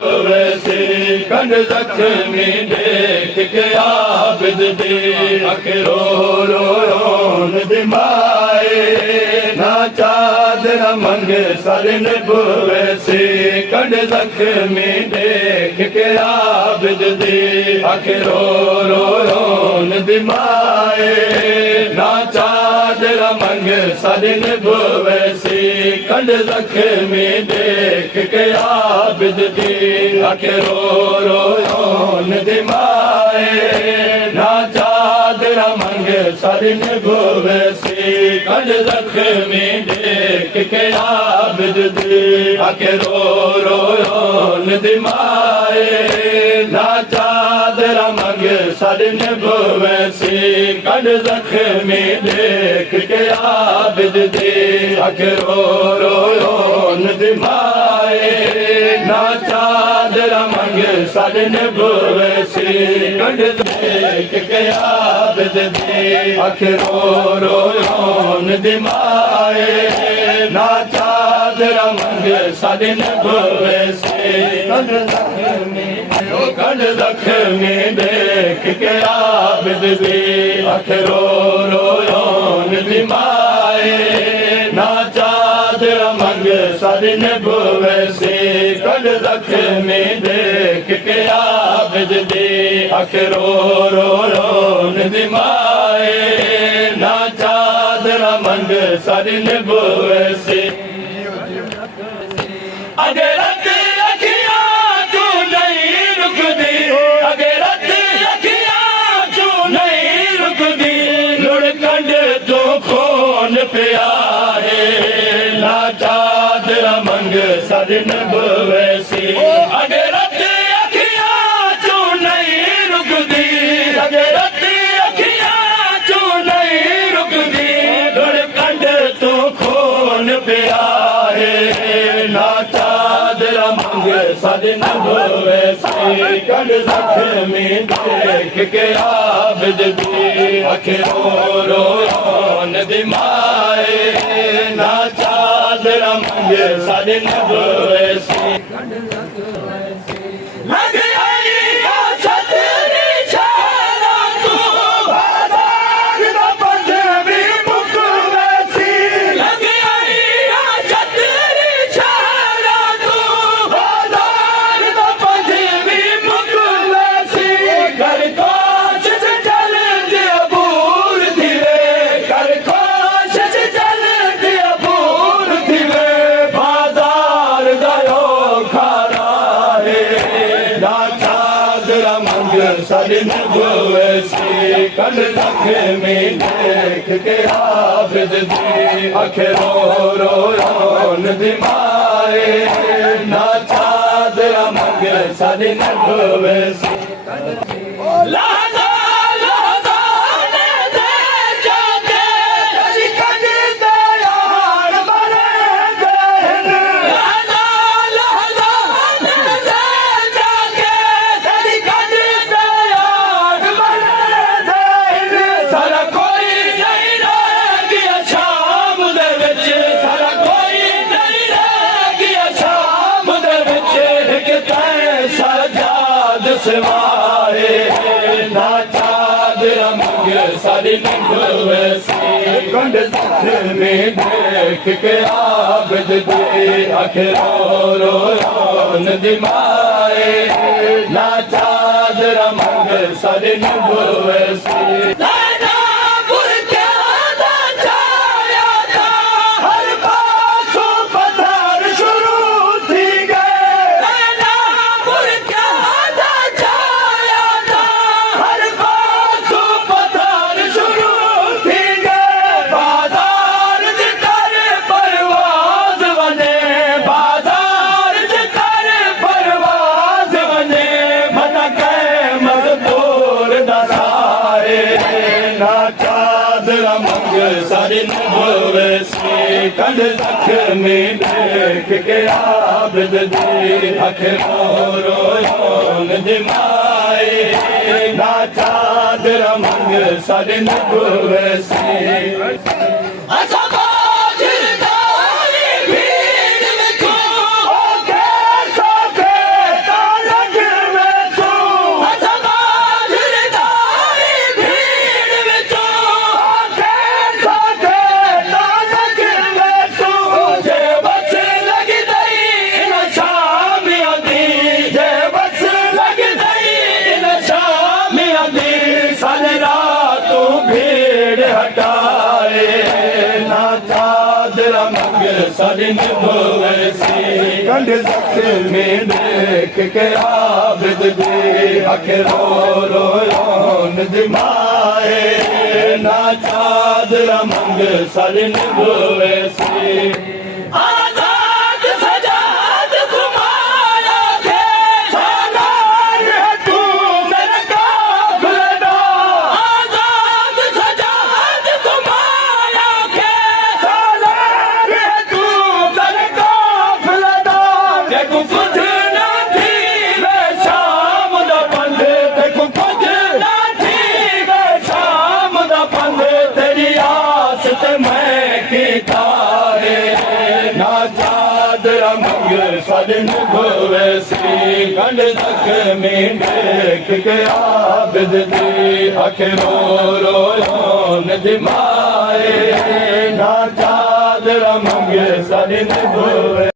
वैसे कंड जख्मी देख के आबिद दे रो रो रोन दिमाए ना चादर मंगे सरन वैसे कंड जख्मी देख के आबिद दे रो रो रोन दिमाए ना चादर मंगे सरन वैसे कंड जख्मी देख के आबिद दे रो रो रोन दिमाए ना चादर मंगे सरन वैसे कंड जख्मी देख के आबिद दे रो रो रोन दिमाए ना चादर मंगे सरन वैसे कंड जख्मी देख के आबिद दे रो रो रोन दिमाए ना चादर मंगे सरन वैसे कंड देख के आबिद दे रो रो रोन दिमाए ना चादर मंगे सरन वैसे कंड जख्मी देख के आबिद दे रो रो रोन दिमाए ना चादर मंगे सरन वैसे कंड जख्मी देख के आबिद दे रो रो रोन दिमाए ना चादर मंगे सरन वैसे अगर सरन वैसे अगर अखियां चू नहीं रुकदी अगर अखियां चू नहीं रुकदी कंड तो खून पिया है ना चादर मंगे सरन वैसे कंड जख्मी देख के आबिद दे रो रो रोन दिमाए ना चादर मंगे सरन वैसे लग आई छतरी छारा तू बाजार न पंजवी मुख वैसी लग आई छतरी छारा तू बाजार न पंजवी मुख वैसी कर कोशिश चल दे बूर धीरे कर कोशिश चल दे बूर धीरे बाजार दयो खारा है ना चादर मंगे सरन वैसे कंड जख्मी देख के आबिद दे रो रो रोन दिमाए ना चादर मंगे सरन वैसे सिवाए ना चादर मंगे सरन वैसे कंड जख्मी देख के आबिद दे रो रो रोन दिमाए ना चादर मंगे सरन वैसे सरन वैसे कंड जख्मी देख के आबिद दे रो रो रोन दिमाए ना चादर मंगे सरन वैसे भीड़ में कंड जख्मी देख के आबिद दे आखे रो रो नदमाए ना चादर मंग सर निभवे से आजाद सजाद घुमाया के सालार है तू मेरा काफिला आजाद सजाद घुमाया के सालार है तू मेरा काफिला देखो कुछ ना थी वे शाम दा पंध देखो कुछ ना थी वे शाम दा पंध तेरी आस ते मैं कीता ना चादरा मंग सजन भवे सी कंड जख्मी देख के आबिद दे आखे रो रो नदमाए ना चादरा मंग सजन भवे